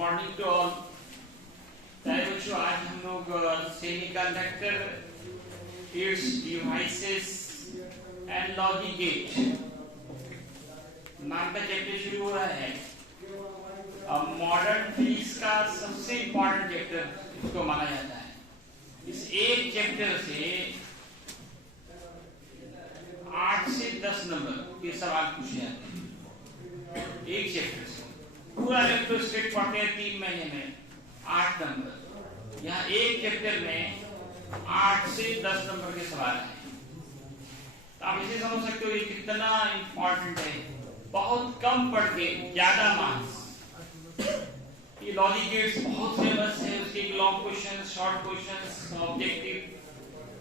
Morning to all. बच्चों आज हम लोग semiconductor, its devices and logic gate नाम का चैप्टर शुरू हो रहा है। मॉडर्न फिजिक्स का सबसे इम्पोर्टेंट चैप्टर इसको माना जाता है। इस एक चैप्टर से 8 से 10 नंबर के सवाल पूछे जाते हैं। एक चैप्टर से पूरा इलेक्ट्रोस्टैटिक पढ़ते हैं 3 महीने में 8 नंबर। यहाँ एक चैप्टर में 8 से 10 नंबर के सवाल हैं। तो आप इसे समझ सकते हो ये कितना इम्पोर्टेंट है। बहुत कम पढ़ के ज्यादा मार्क्स। ये लॉजिक गेट्स बहुत फेमस है, उसके long question, short question, objective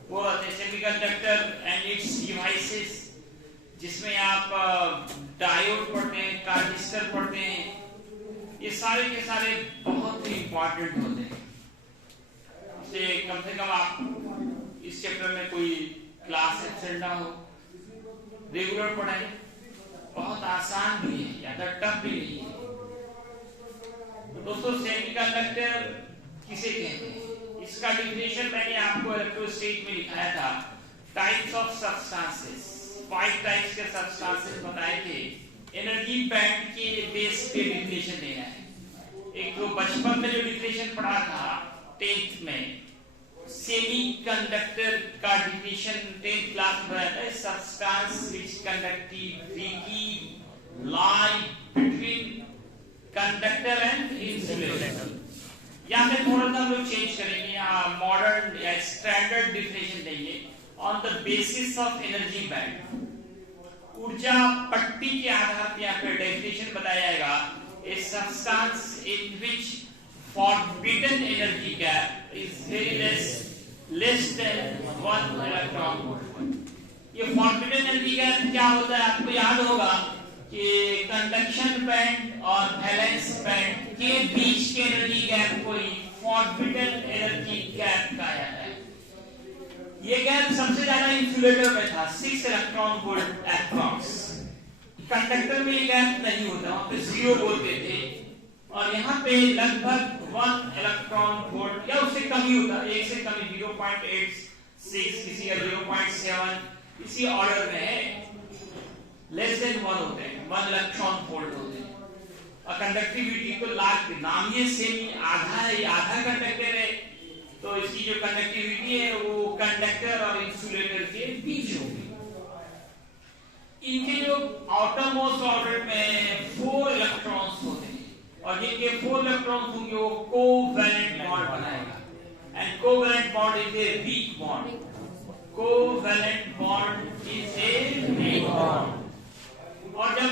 वो रहते हैं। सेमीकंडक्टर एंड इट्स डिवाइसेस, जिसमें आप डायोड पढ़ते हैं, ट्रांजिस्टर पढ़ते हैं, ये सारे के सारे बहुत ही इंपॉर्टेंट होते हैं। इसे कम से कम आप इस चैप्टर में कोई क्लास एब्सेंट ना हो, रेगुलर पढ़ाई। बहुत आसान भी है, ज्यादा टफ भी नहीं है। तो दोस्तों सेमीकंडक्टर किसे कहते हैं, इसका डिफिनेशन मैंने आपको इलेक्ट्रोस्टैटिक में लिखाया था। टाइप्स ऑफ सब्सटेंसेस, 5 टाइप्स के सब्सटेंसेस बताए थे। एनर्जी बैंड के बेस पे डिफिनेशन देना है। एक तो बचपन में जो डिफिनेशन पढ़ा था 10th में, सेमीकंडक्टर का डिफिनेशन 10th क्लास में बताया था। Substance which conductivity lie between conductor and insulator. यहाँ पे थोड़ा सा हम लोग चेंज करेंगे, यहाँ मॉडर्न या स्टैंडर्ड डिफिनेशन देंगे। On the basis of energy band, ऊर्जा पट्टी के आधार पर यहाँ पे डेफिनेशन बताया जाएगा। A substance in which forbidden energy gap is very less than 1 electron volt। ये forbidden energy gap क्या होता है, आपको याद होगा कि कंडक्शन बैंड और वैलेंस बैंड के बीच के एनर्जी गैप को ही forbidden energy gap कहा जाता है। ये गैप सबसे ज्यादा इंसुलेटर में था, 6 इलेक्ट्रॉन वोल्ट एप्रॉक्स। कंडक्टर में ये गैप नहीं होता, वहां पे 0 बोलते थे, और यहाँ पे लगभग 1 इलेक्ट्रॉन वोल्ट या उससे कम ही होता है। 1 से कम 0.86, किसी का 0.7, इसी ऑर्डर में है। लेस देन 1 होते हैं, 1 इलेक्ट्रॉन वोल्ट होते हैं। और कंडक्टिविटी तो लाख, नाम ये सेमी, आधा है, आधा कंडक्टर है, तो इसकी जो कंडक्टिविटी है वो कंडक्टर और इंसुलेटर के बीच होगी। इनके जो आउटर मोस्ट ऑर्बिट में 4 इलेक्ट्रॉन्स होते हैं, और ये 4 इलेक्ट्रॉन्स होंगे वो कोवैलेंट बॉन्ड बनाएगा। And covalent bond is a weak bond. Covalent bond is a weak bond. और जब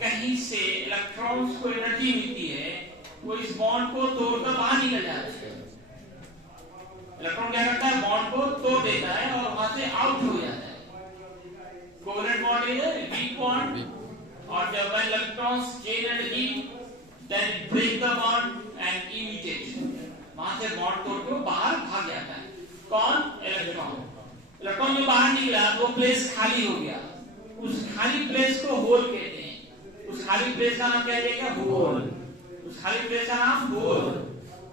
कहीं से इलेक्ट्रॉन्स को एनर्जी मिलती है, वो इस बॉन्ड को तोड़कर बाहर निकल जाता है। इलेक्ट्रॉन क्या करता है, बॉन्ड को तोड़ देता है और वहां से आउट हो जाता है। Covalent bond is a weak bond, और जब electrons gain energy then break the bond and imitate, वहां से बॉन्ड तोड़ के बाहर भाग जाता है। कौन? इलेक्ट्रॉन। इलेक्ट्रॉन जो बाहर निकला वो प्लेस खाली हो गया, उस खाली प्लेस को होल कहते हैं। उस खाली प्लेस का नाम क्या जाएगा? होल। उस खाली प्लेस का नाम hole.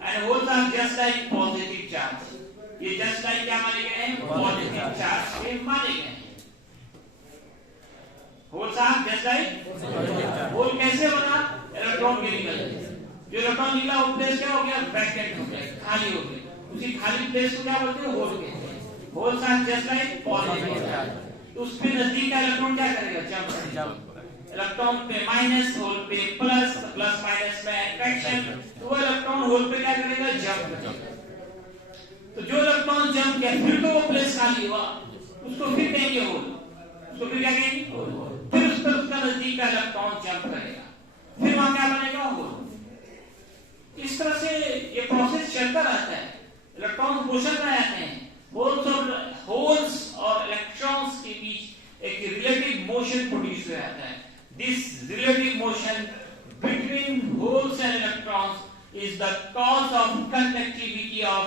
And holes are just like positive charge. ये जस्ट लाइक क्या माने गए हैं? पॉजिटिव चार्ज के माने गए हैं। Holes are just like. Hole कैसे बना? इलेक्ट्रॉन के निकल, जो इलेक्ट्रॉन निकला वो प्लेस क्या हो गया? वैकेंट हो गया, खाली हो गया। उसी खाली प्लेस को क्या बोलते हैं? होल कहते हैं। Holes are just like positive charge. तो उसके नजदीक का इलेक्ट्रॉन क्या करेगा? जंप। इलेक्ट्रॉन पे माइनस, होल पे प्लस, प्लस माइनस में अट्रैक्शन, तो वो इलेक्ट्रॉन होल पे क्या करेगा? जंप करेगा। तो जो इलेक्ट्रॉन जंप किया, फिर तो वो प्लेस खाली हुआ, उसको फिर कहेंगे होल। उसको फिर क्या कहेंगे? होल। फिर उस पर उसका नजदीक का इलेक्ट्रॉन जंप करेगा, फिर वहां क्या बनेगा? होल। इस तरह से ये प्रोसेस चलता रहता है। इलेक्ट्रॉन मोशन में आते हैं। होल्स और इलेक्ट्रॉन्स के बीच एक रिलेटिव मोशन प्रोड्यूस हो जाता है। This relative motion between holes and electrons is the cause of conductivity of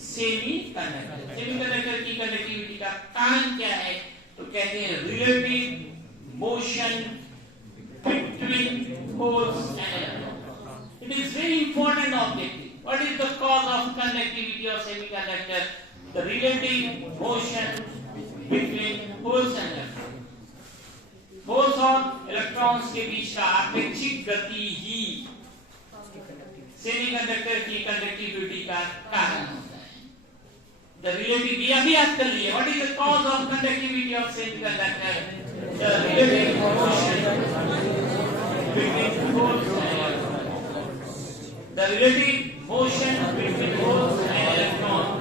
semiconductor. Semiconductor की कंडक्टिविटी का कारण क्या है? तो कहते हैं relative motion between holes and electrons. It is very important objective. What is the cause of conductivity of semiconductor? The relative motion between holes and electrons. Holes और electrons के बीच का आपेक्षिक गति ही सेमीकंडक्टर की कंडक्टिविटी का कारण होता है. The relative अभी याद कर लिए. What is the cause of conductivity of semiconductor? The relative motion between holes and electrons. The relative motion between holes and electrons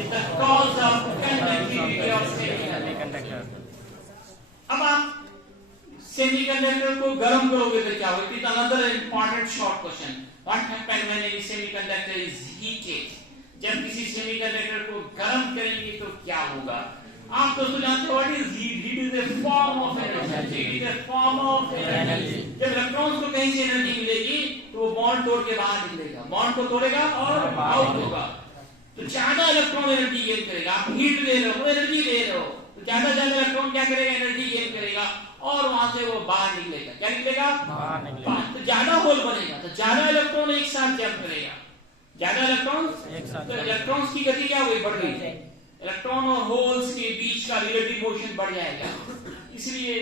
is the cause of conductivity of semiconductor. अब आप semiconductor को गर्म करोगे तो क्या होगा? It is another important short question. What happens when A semiconductor is heated? जब किसी सेमीकंडक्टर को गर्म करेंगे तो क्या होगा? आप दोस्तों जानते हो what is heat? Heat is a form of energy. Heat is a form of energy. जब इलेक्ट्रॉन्स को कहीं से एनर्जी मिलेगी तो वो बॉन्ड तोड़ के बाहर निकलेगा, बॉन्ड को तोड़ेगा और आउट होगा. तो ज्यादा इलेक्ट्रॉन एनर्जी गेन करेगा. आप हीट दे रहे हो, एनर्जी दे रहे हो, तो ज्यादा इलेक्ट्रॉन क्या करेगा? एनर्जी गेन करेगा और वहां से वो बाहर निकलेगा. क्या निकलेगा? बाहर निकलेगा. तो ज्यादा होल बनेगा, तो ज्यादा इलेक्ट्रॉन एक साथ जंप करेगा. ज्यादा इलेक्ट्रॉन एक साथ, तो इलेक्ट्रॉन्स की गति क्या हुई? बढ़ गई. इलेक्ट्रॉन और होल्स के बीच का रिलेटिव मोशन बढ़ जाएगा. इसलिए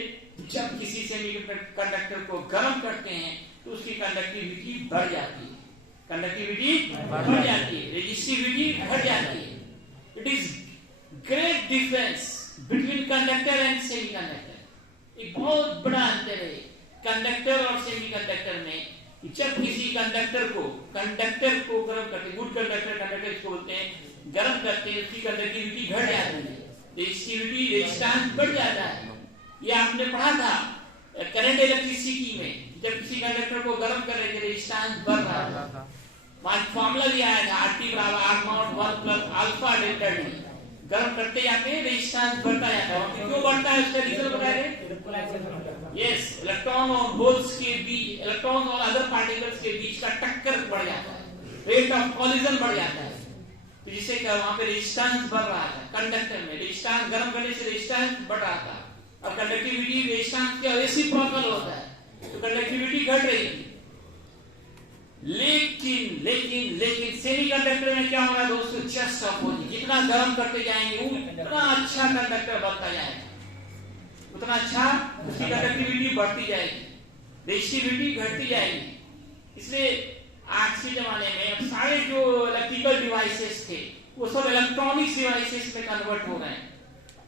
जब किसी सेमीकंडक्टर को गर्म करते हैं तो उसकी कंडक्टिविटी बढ़ जाती है. कंडक्टिविटी बढ़ जाती है, रेजिस्टिविटी बढ़ जाती है. It is great difference between conductor and semiconductor. एक बहुत बड़ा अंतर है कंडक्टर और सेमीकंडक्टर में. जब किसी कंडक्टर को गर्म करते, गुड कंडक्टर इसको बोलते हैं, गर्म करते हैं, उसकी कंडक्टिविटी घट जाती है, रेजिस्टेंस बढ़ जाता है. ये आपने पढ़ा था करंट इलेक्ट्रिसिटी में. जब किसी कंडक्टर को गर्म कर रहे थे रेजिस्टेंस बढ़ रहा था. वहां फॉर्मूला भी आया था RT बराबर R not 1 plus alpha delta T. गर्म करते जाते हैं रेजिस्टेंस बढ़ता जाता है. क्यों बढ़ता है उसका रीजन बताएं. यस, इलेक्ट्रॉन और होल्स के बीच, इलेक्ट्रॉन और अदर पार्टिकल्स के बीच का टक्कर बढ़ जाता है, रेट ऑफ कॉलिजन बढ़ जाता है. तो जिससे क्या वहां पे रेजिस्टेंस बढ़ रहा था. कंडक्टर में रेजिस्टेंस गर्म करने से रेजिस्टेंस बढ़ रहा था और कंडक्टिविटी रेजिस्टेंस के रेसिप्रोकल होता है, तो कंडक्टिविटी घट रही थी. लेकिन लेकिन लेकिन सेमीकंडक्टर में क्या होगा दोस्तों? Just opposite. जितना गर्म करते जाएंगे उतना अच्छा कंडक्टर बनता जाएगा, उतना अच्छा उसकी कंडक्टिविटी बढ़ती जाएगी, रेजिस्टिविटी घटती जाएगी. इसलिए आज के जमाने में अब सारे जो इलेक्ट्रिकल डिवाइसेस थे वो सब इलेक्ट्रॉनिक्स डिवाइसेस में कन्वर्ट हो गए.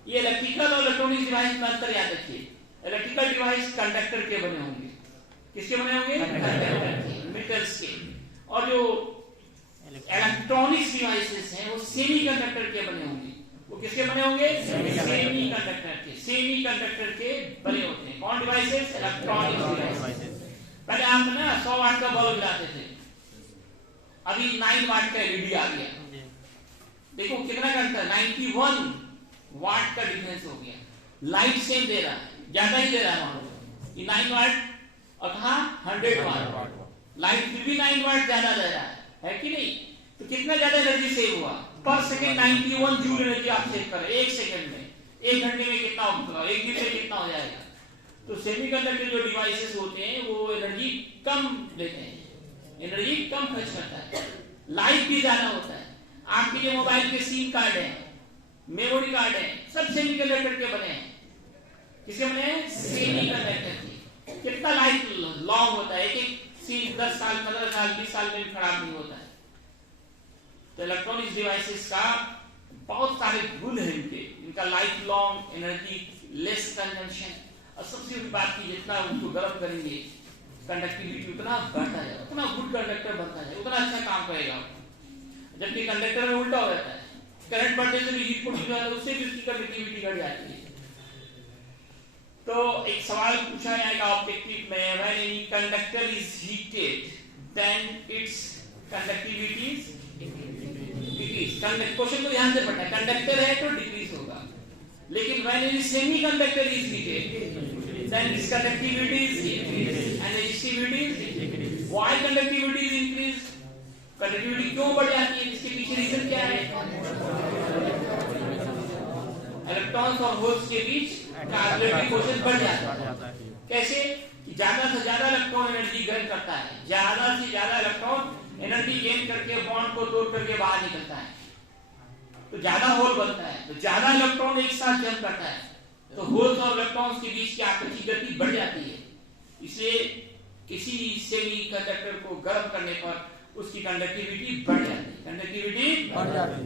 ये इलेक्ट्रिकल और इलेक्ट्रॉनिक्स डिवाइस में अंतर याद रखिए. इलेक्ट्रिकल डिवाइस कंडक्टर के बने होंगे. किसके बने होंगे? कंडक्टर के, मेटल्स के. और जो इलेक्ट्रॉनिक्स डिवाइसेस हैं वो सेमीकंडक्टर के बने होंगे. वो किसके बने होंगे? सेमीकंडक्टर के. सेमीकंडक्टर के बने होते हैं. कौन डिवाइसेस? Electronics devices. पहले आप ना 100 वाट का बल्ब जलाते थे, अभी 9 वाट का एलईडी आ गया. देखो कितना का अंतर, 91 वाट का डिफरेंस हो गया. लाइट सेम दे रहा है, ज्यादा ही दे रहा है. मान लो ये 9 वाट और कहां 100 वाट. लाइट फिर भी 9 वाट ज्यादा दे रहा है कि नहीं? तो कितना ज्यादा एनर्जी सेव हुआ? पर सेकंड 91 जूल एनर्जी आप सेव कर रहे हैं. एक सेकंड में, एक घंटे में कितना होगा? एक दिन में कितना हो जाएगा? तो सेमीकंडक्टर जो डिवाइसेस होते हैं वो एनर्जी कम लेते हैं, एनर्जी कम खर्च करता है, लाइफ भी ज्यादा होता है. आपके जो मोबाइल के सिम कार्ड है, मेमोरी कार्ड है, सब सेमीकंडक्टर के बने हैं. किसके बने हैं? सेमीकंडक्टर के. कितना लाइफ लॉन्ग होता है, एक सिम 10 साल 15 साल 20 साल में खराब नहीं होता है. तो इलेक्ट्रॉनिक्स डिवाइसेस का बहुत सारे गुण हैं इनका life long, energy less consumption, और सबसे बड़ी बात की जितना उनको गर्म करेंगे कंडक्टिविटी उतना बढ़ता जाएगा, उतना गुड कंडक्टर बनता जाएगा, उतना अच्छा काम करेगा. जबकि कंडक्टर में उल्टा हो जाता है, करंट बढ़ने से भी हीट प्रोड्यूस होता है, उससे भी उसकी कंडक्टिविटी घट जाती है. तो एक सवाल पूछा जाएगा ऑब्जेक्टिव में, when any conductor is heated then its conductivity decrease. Question को ध्यान से पढ़ना है. कंडक्टर है तो डिक्रीज होगा, लेकिन when any semiconductor is heated then its conductivity is increased and resistivity is decreased. Why conductivity is increased? Conductivity क्यों बढ़ जाती है? इसके पीछे रीजन क्या है? इलेक्ट्रॉन्स और होल्स के बीच का रिलेटिव मोशन बढ़ जाता है. कैसे? कि ज्यादा से ज्यादा इलेक्ट्रॉन एनर्जी ग्रहण करता है, ज्यादा से ज्यादा इलेक्ट्रॉन एनर्जी गेन करके बॉन्ड को तोड़ करके बाहर निकलता है, तो ज्यादा होल बनता है, तो ज्यादा इलेक्ट्रॉन एक साथ जम करता है, तो होल्स और इलेक्ट्रॉन्स के बीच की आकर्षण गति बढ़ जाती है। इसलिए किसी सेमीकंडक्टर को गर्म करने पर उसकी कंडक्टिविटी बढ़ जाती है, कंडक्टिविटी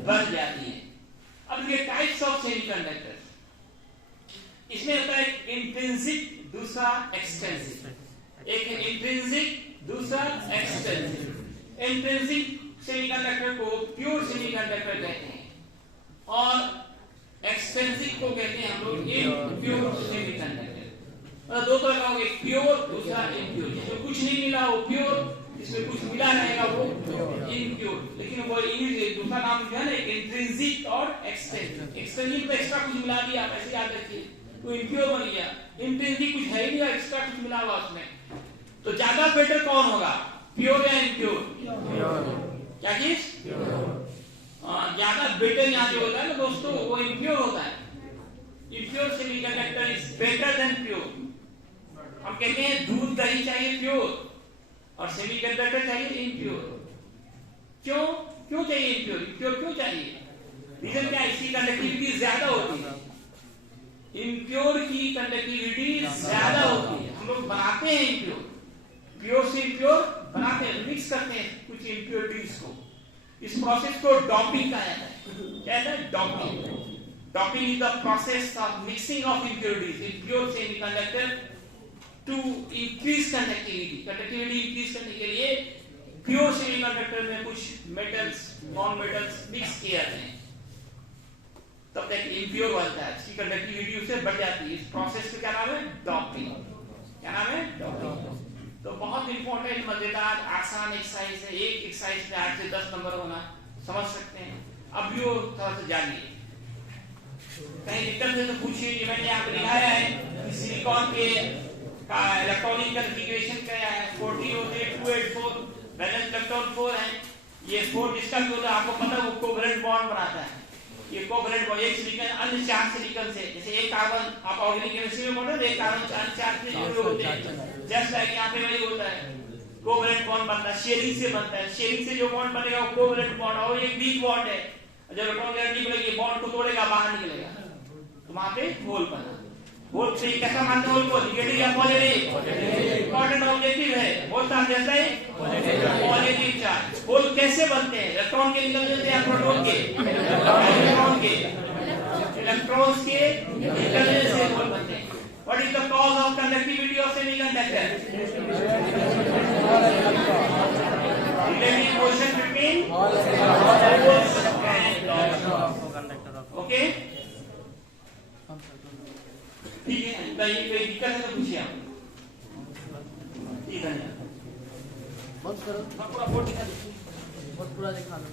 बढ़ जाती है। अब ये टाइप्स ऑफ सेमीकंडक्टर, इसमें होता है इंट्रिंसिक, दूसरा एक्सट्रिंसिक। एक है इंट्रिंसिक, दूसरा एक्सट्रिंसिक। इंट्रिंसिक सेमीकंडक्टर को प्योर सेमीकंडक्टर कहते हैं और एक्सट्रिंसिक को कहते हैं हम लोग इम्प्योर सेमीकंडक्टर। दो तरह का होगा, प्योर, दूसरा इम्प्योर। जिसमें कुछ नहीं मिला वो प्योर, जिसमें कुछ मिला रहेगा वो इम्प्योर। लेकिन वो दूसरा नाम जो है ना इंट्रिंसिक और एक्सट्रिंसिक। एक्सट्रिंसिक में एक्स्ट्रा कुछ मिला दिया, ऐसे याद रखिए, तो इम्प्योर बन गया। इंट्रिंसिक कुछ है ही नहीं, एक्स्ट्रा कुछ मिला हुआ उसमें। तो ज्यादा बेटर कौन होगा, प्योर या इम्प्योर? क्या चीज? ज्यादा बेटर यहाँ जो होता है ना दोस्तों, वो इम्प्योर होता है। Impure semiconductor is better than pure. हम कहते हैं दूध दही चाहिए प्योर और सेमीकंडक्टर चाहिए इम्प्योर। क्यों चाहिए इम्प्योर? इम्प्योर क्यों चाहिए? रीजन क्या है? इसकी कंडक्टिविटी ज्यादा होती है, इम्प्योर की कंडक्टिविटी ज्यादा होती है। हम लोग बनाते हैं इम्प्योर, प्योर से इम्प्योर बनाते हैं, मिक्स करते हैं कुछ इम्प्योरिटीज को। इस प्रोसेस को डॉपिंग कहा जाता है। क्या है doping? Doping is the process of mixing of impurities in pure semiconductor to increase conductivity. Conductivity increase करने के लिए प्योर सेमीकंडक्टर में कुछ मेटल्स, नॉन मेटल्स मिक्स किए जाते हैं, तब तक इम्प्योर बनता है, इसकी कंडक्टिविटी उससे बढ़ जाती है। इस प्रोसेस को क्या नाम है? डॉपिंग। क्या नाम है? डॉपिंग। तो बहुत इंपॉर्टेंट, मजेदार, आसान एक्सरसाइज है। एक एक्सरसाइज में 8 से 10 नंबर होना, समझ सकते हैं। अब भी वो थोड़ा सा जानिए, कहीं दिक्कत है तो पूछिए। मैंने यहाँ पे दिखाया है कि सिलिकॉन के का इलेक्ट्रॉनिक कॉन्फ़िगरेशन क्या है। 40 होते हैं, 284 वैलेंस इलेक्ट्रॉन 4 है। ये 4 जिसका भी होता है आपको पता है, वो कोवैलेंट बॉन्ड बनाता है। ये कोवैलेंट बॉन्ड एक सिलिकॉन अन्य 4 सिलिकॉन से, जैसे एक कार्बन आप ऑर्गेनिक केमिस्ट्री में पढ़ते हैं, एक कार्बन 4 से जुड़े होते हैं। जस्ट लाइक यहाँ पे वही होता है, कोवैलेंट बॉन्ड बनता है, शेयरिंग से बनता है। शेयरिंग से जो बॉन्ड बनेगा वो कोवैलेंट बॉन्ड, और एक वीक बॉन्ड है, जब इलेक्ट्रॉन एनर्जी मिलेगी बॉन्ड को तोड़ेगा, बाहर निकलेगा, तो वहां पे होल बना। होल से कैसा मानते होल को? नेगेटिव या पॉजिटिव? इंपॉर्टेंट ऑब्जेक्टिव है। होल का जैसा है पॉजिटिव चार्ज। होल कैसे बनते हैं? इलेक्ट्रॉन के निकलने से या प्रोटॉन के? इलेक्ट्रॉन के, इलेक्ट्रॉन्स के निकलने से होल बनते हैं। What is the cause of conductivity of semiconductor? Relative motion between holes and dots. Okay, ठीक है। कोई दिक्कत है तो पूछिए आप। ठीक है, बहुत करो, पूरा बोर्ड दिखा दीजिए, बहुत पूरा दिखा दो।